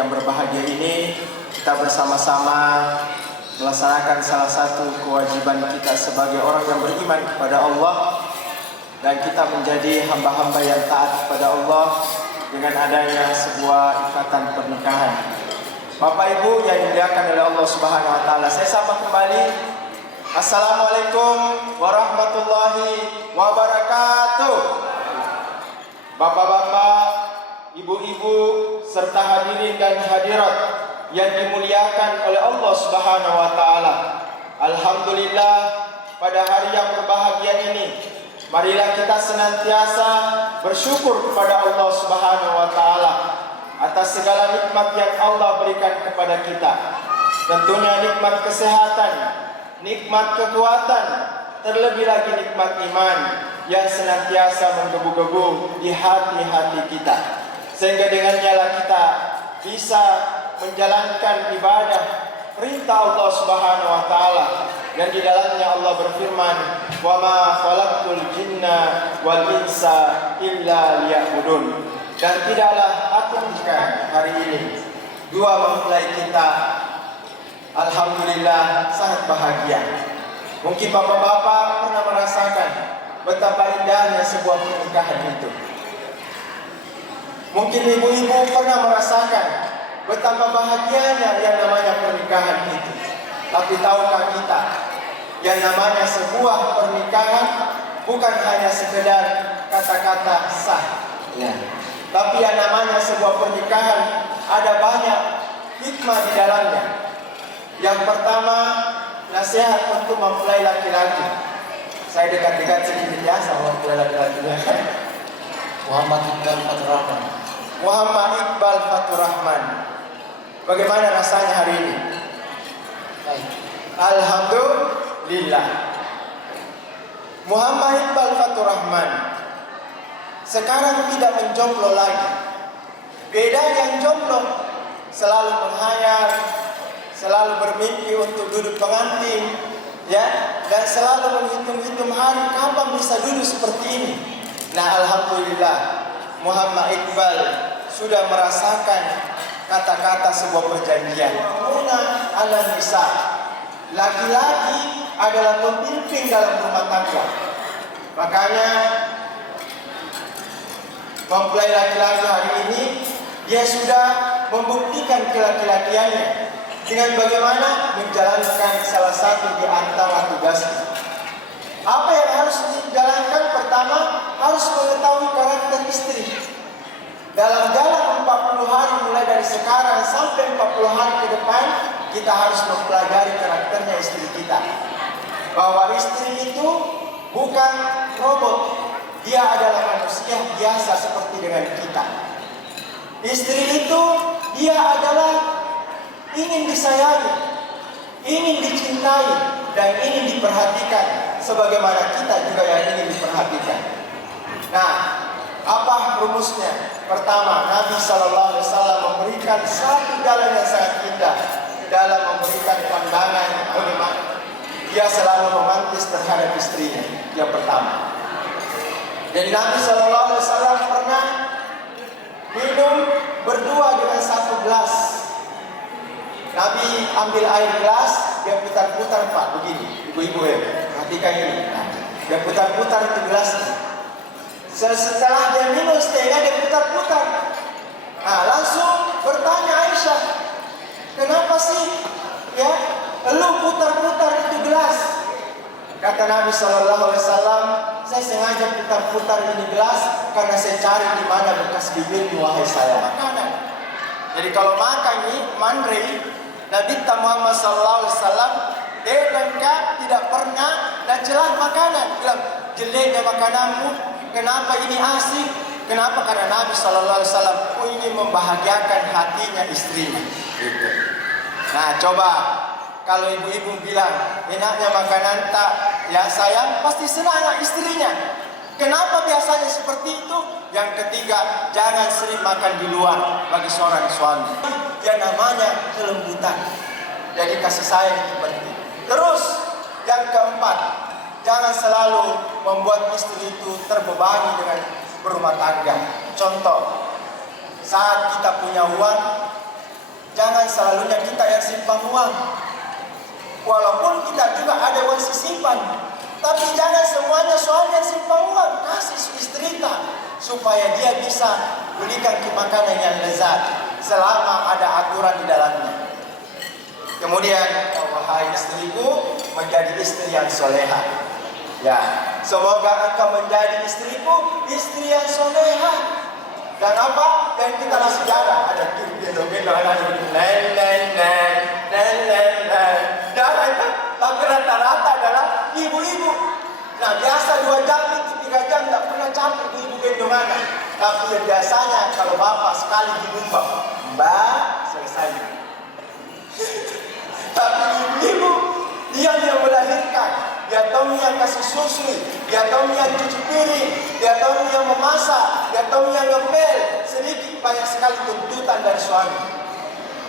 yang berbahagia ini kita bersama-sama melaksanakan salah satu kewajiban kita sebagai orang yang beriman kepada Allah, dan kita menjadi hamba-hamba yang taat kepada Allah dengan adanya sebuah ikatan pernikahan. Bapak Ibu yang dimuliakan oleh Allah Subhanahu wa taala, saya sapa kembali. Assalamualaikum warahmatullahi wabarakatuh. Bapak-bapak, ibu-ibu serta hadirin dan hadirat yang dimuliakan oleh Allah Subhanahu wa taala. Alhamdulillah, pada hari yang berbahagia ini marilah kita senantiasa bersyukur kepada Allah Subhanahu wa taala atas segala nikmat yang Allah berikan kepada kita. Tentunya nikmat kesehatan, nikmat kekuatan, terlebih lagi nikmat iman yang senantiasa menggebu-gebu di hati-hati kita, sehingga dengannya lah kita bisa menjalankan ibadah perintah Allah Subhanahu wa taala, dan di dalamnya Allah berfirman, "Wa ma khalaqtul jinna wal insa illa liya'budun." Dan tidaklah aku jika hari ini dua mempelai kita alhamdulillah sangat bahagia. Mungkin bapak-bapak pernah merasakan betapa indahnya sebuah pernikahan itu. Mungkin ibu-ibu pernah merasakan betapa bahagianya yang namanya pernikahan itu. Tapi tahukah kita, yang namanya sebuah pernikahan bukan hanya sekedar kata-kata sah, ya. Tapi yang namanya sebuah pernikahan ada banyak hikmah di dalamnya. Yang pertama, nasihat untuk mempelai laki-laki. Saya dekat-dekat sedikit ya sama mempelai laki-lakinya. Muhammad Iqbal Fatur Rahman. Muhammad Iqbal Fatur Rahman. Bagaimana rasanya hari ini? Baik. Alhamdulillah. Muhammad Iqbal Fatur Rahman sekarang tidak menjomblo lagi. Beda yang jomblo selalu menghayal, selalu bermimpi untuk duduk pengantin, ya, dan selalu menghitung-hitung hari kapan bisa duduk seperti ini. Nah, alhamdulillah, Muhammad Iqbal sudah merasakan kata-kata sebuah perjanjian. Muna ala nisa, laki-laki adalah pemimpin dalam rumah tangga. Makanya mempelai laki-laki hari ini dia sudah membuktikan kelaki-lakiannya dengan bagaimana menjalankan salah satu di antara tugasnya. Apa yang harus dijalankan? Pertama, harus mengetahui karakter istri. Dalam jalan 40 hari mulai dari sekarang sampai 40 hari ke depan, kita harus mempelajari karakternya istri kita. Bahwa istri itu bukan robot. Dia adalah manusia biasa seperti dengan kita. Istri itu dia adalah ingin disayangi, ingin dicintai, dan ingin diperhatikan sebagaimana kita juga yang ingin diperhatikan. Nah, apa rumusnya? Pertama, Nabi Shallallahu Alaihi Wasallam memberikan satu jalan yang sangat indah dalam memberikan pandangan bagaimana dia selalu romantis terhadap istrinya. Yang pertama, jadi Nabi Shallallahu Alaihi Wasallam pernah minum berdua dengan satu gelas. Nabi ambil air gelas, dia putar-putar, Pak, begini, ibu-ibu ya, perhatikan ini. Nah, dia putar-putar itu gelasnya. Setelah dia minum setengah, dia putar-putar. Nah, langsung bertanya Aisyah, kenapa sih, ya, lu putar-putar itu gelas? Kata Nabi Shallallahu Alaihi Wasallam, saya sengaja putar-putar ini gelas karena saya cari di mana bekas bibirmu wahai saya makanan. Jadi kalau makan nih mandri, Nabi Muhammad Shallallahu Alaihi Wasallam dia tidak pernah dan celah makanan. Bilang jeleknya makananmu, kenapa ini asik? Kenapa? Karena Nabi Shallallahu Alaihi Wasallam ingin membahagiakan hatinya istrinya. Gitu. Nah, coba. Kalau ibu-ibu bilang enaknya makanan tak, ya sayang, pasti senang istrinya. Kenapa biasanya seperti itu? Yang ketiga, jangan sering makan di luar bagi seorang suami. Yang namanya kelembutan. Jadi kasih sayang itu penting. Terus yang keempat, jangan selalu membuat istri itu terbebani dengan berumah tangga. Contoh, saat kita punya uang, selalunya kita yang simpan uang. Walaupun kita juga ada uang simpan, tapi jangan semuanya suami yang simpan uang. Kasih istri kita supaya dia bisa belikan makanan yang lezat selama ada aturan di dalamnya. Kemudian, wahai istriku, menjadi istri yang soleha. Ya, semoga engkau menjadi istriku, istri yang soleha. Dan apa? Dan kita masih jaga. Ada gendong-gendong anak darah itu, tapi rata-rata adalah ibu-ibu. Nah, biasa 2 jam itu 3 jam tak pernah capek ibu gendong anak. Tapi biasanya kalau bapak sekali dibumbang, Mbak, selesai. Tapi ibu-ibu, dia yang melahirkan, dia tahu yang kasih susu, dia tahu yang cuci piring, dia tahu yang memasak, dia tahu yang ngepel. Sedikit banyak sekali tuntutan dari suami.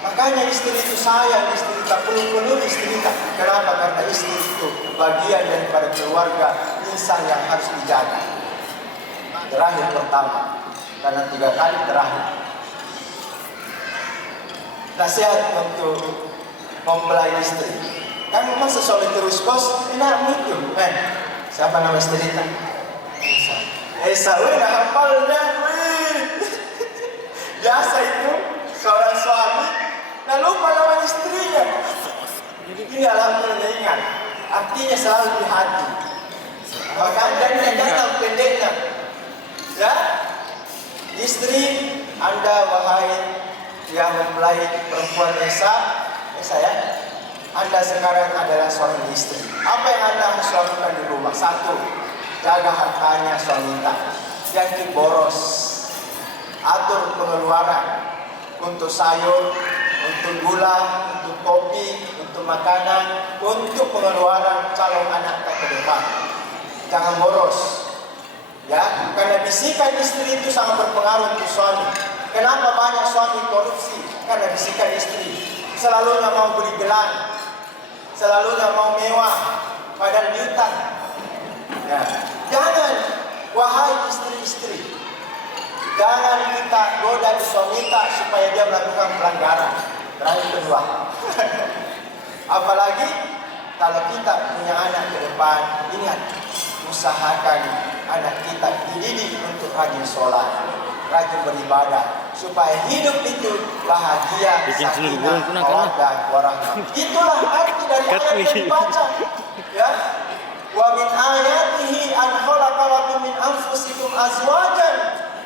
Makanya istri itu sayang, istri tak perlu istri tak. Kenapa? Karena istri itu bagian daripada keluarga insan yang harus dijaga. Terakhir pertama, karena 3 kali terakhir. Nasihat untuk mempelai istri. Kan masa suami terus bos, enak itu. Siapa nama istri kita? Esa, udah hafalnya, biasa itu seorang suami, nah lupa nama istrinya. Ini alhamdulillah ingat, artinya selalu di hati. Maka jangan pendeknya. Ya, istri Anda wahai yang mempelai perempuan Esa ya, Anda sekarang adalah suami istri. Apa yang Anda harus lakukan di rumah? 1, jaga hartanya suami kita. Jangan boros. Atur pengeluaran untuk sayur, untuk gula, untuk kopi, untuk makanan, untuk pengeluaran calon anak ke depan. Jangan boros. Ya, karena bisikan istri itu sangat berpengaruh untuk suami. Kenapa banyak suami korupsi? Karena bisikan istri. Selalunya mau beli gelang, selalunya mau mewah, padahal diutang. Ya. Jangan, wahai istri-istri, jangan kita goda di suami kita supaya dia melakukan pelanggaran. Terakhir kedua. Apalagi kalau kita punya anak ke depan, ingat, usahakan anak kita dididik untuk rajin sholat, rajin beribadah, supaya hidup itu bahagia, sakinah, mawaddah, warahmah. Itulah arti dari ayat yang dibaca. Ya, wa min ayatihi an khalaqa lakum min anfusikum azwajan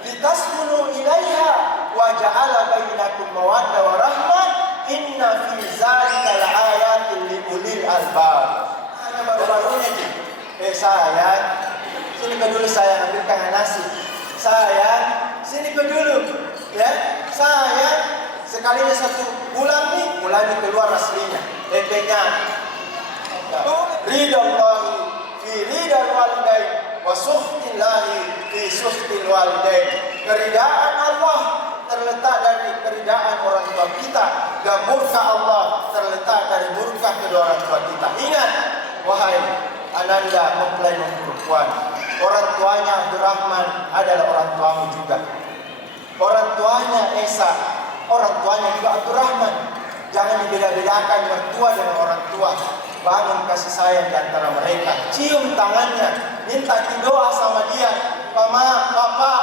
litaskunu ilaiha wa ja'ala bainakum mawaddah wa rahmah inna fi dzalika laayatin liulil albab. Hanya baru-barunya nih. Sayang, sini ke dulu sayang, ambilkan nasi. Sayang, sini ke dulu. Ya, sayang, sekalinya 1 bulan nih, mulai keluar aslinya. PP-nya. Ridallahi fi ridal walidain wa sukhtillahi fi sukhtil walidain. Keridaan Allah terletak dari keridaan orang tua kita, dan murka Allah terletak dari murka kedua orang tua kita. Ingat, wahai ananda mempelai perempuan, orang tuanya Abdurrahman adalah orang tuamu juga. Orang tuanya Esa, orang tuanya juga Abdurrahman. Jangan dibeda-bedakan mertua dengan orang tua. Bangun kasih sayang di antara mereka. Cium tangannya, minta doa sama dia. Mama, Papa,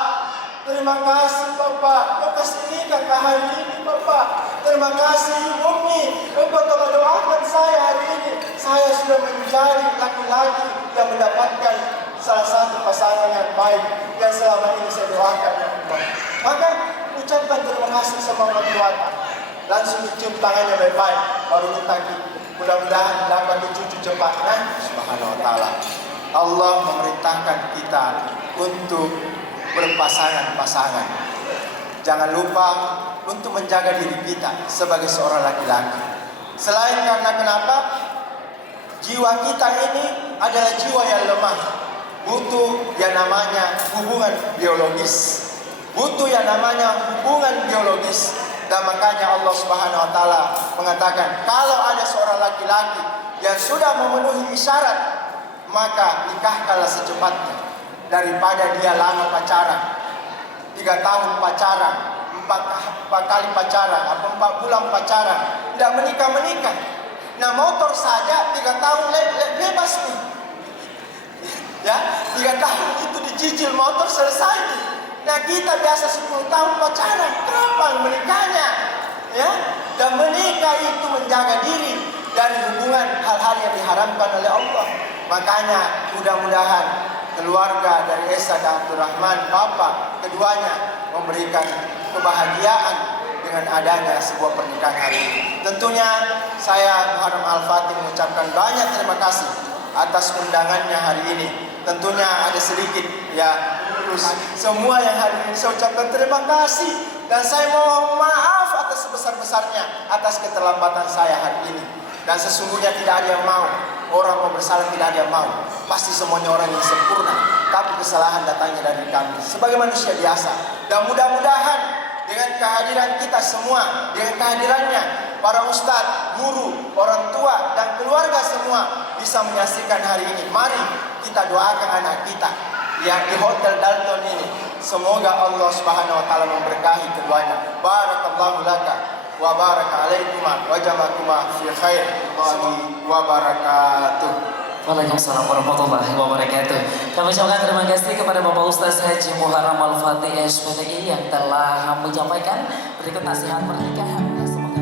terima kasih Papa, kau kasih nikah ke hari ini Papa. Terima kasih Umi, engkau telah doakan saya hari ini. Saya sudah mencari laki-laki yang mendapatkan salah satu pasangan yang baik yang selama ini saya doakan. Maka ucapkan terima kasih sama orang tua. Langsung cium tangannya baik-baik, baru minta mudah-mudahan dapat cucu cepat. Nah, subhanahu wa ta'ala, Allah memerintahkan kita untuk berpasangan-pasangan. Jangan lupa untuk menjaga diri kita sebagai seorang laki-laki. Selain karena kenapa? Jiwa kita ini adalah jiwa yang lemah, butuh yang namanya hubungan biologis, butuh yang namanya hubungan biologis. Dan makanya Allah Subhanahu wa taala mengatakan, kalau ada seorang laki-laki yang sudah memenuhi isyarat, maka nikahkanlah secepatnya daripada dia lama pacaran. 3 tahun pacaran, 4 4 kali pacaran, 4 bulan pacaran, tidak menikah. Nah motor saja 3 tahun bebas nih. Ya, 3 tahun itu dicicil motor selesai nih. Nah kita biasa 10 tahun pacaran, kapan menikahnya? Ya, dan menikah itu menjaga diri dari hubungan hal-hal yang diharamkan oleh Allah. Makanya mudah-mudahan keluarga dari Esa dan Abdurrahman, Bapak keduanya memberikan kebahagiaan dengan adanya sebuah pernikahan hari ini. Tentunya saya Muharram Al-Fatih mengucapkan banyak terima kasih atas undangannya hari ini. Tentunya ada sedikit ya, semua yang hadir ini saya ucapkan terima kasih dan saya mohon maaf atas sebesar-besarnya atas keterlambatan saya hari ini. Dan sesungguhnya tidak ada yang mau, orang mau bersalah tidak ada yang mau. Pasti semuanya orang yang sempurna, tapi kesalahan datangnya dari kami sebagai manusia biasa. Dan mudah-mudahan dengan kehadiran kita semua, dengan kehadirannya para ustadz, guru, orang tua dan keluarga semua bisa menyaksikan hari ini. Mari kita doakan anak kita yang di Hotel Dalton ini. Semoga Allah Subhanahu wa taala memberkahi keduanya. Barakallahu laka wa baraka alaikuma wa jamakuma fi khair wa barakatuh. Waalaikumsalam warahmatullahi wabarakatuh. Kami ucapkan terima kasih kepada Bapak Ustaz Haji Muharram Al-Fatih SPDI yang telah menyampaikan berikut nasihat pernikahan.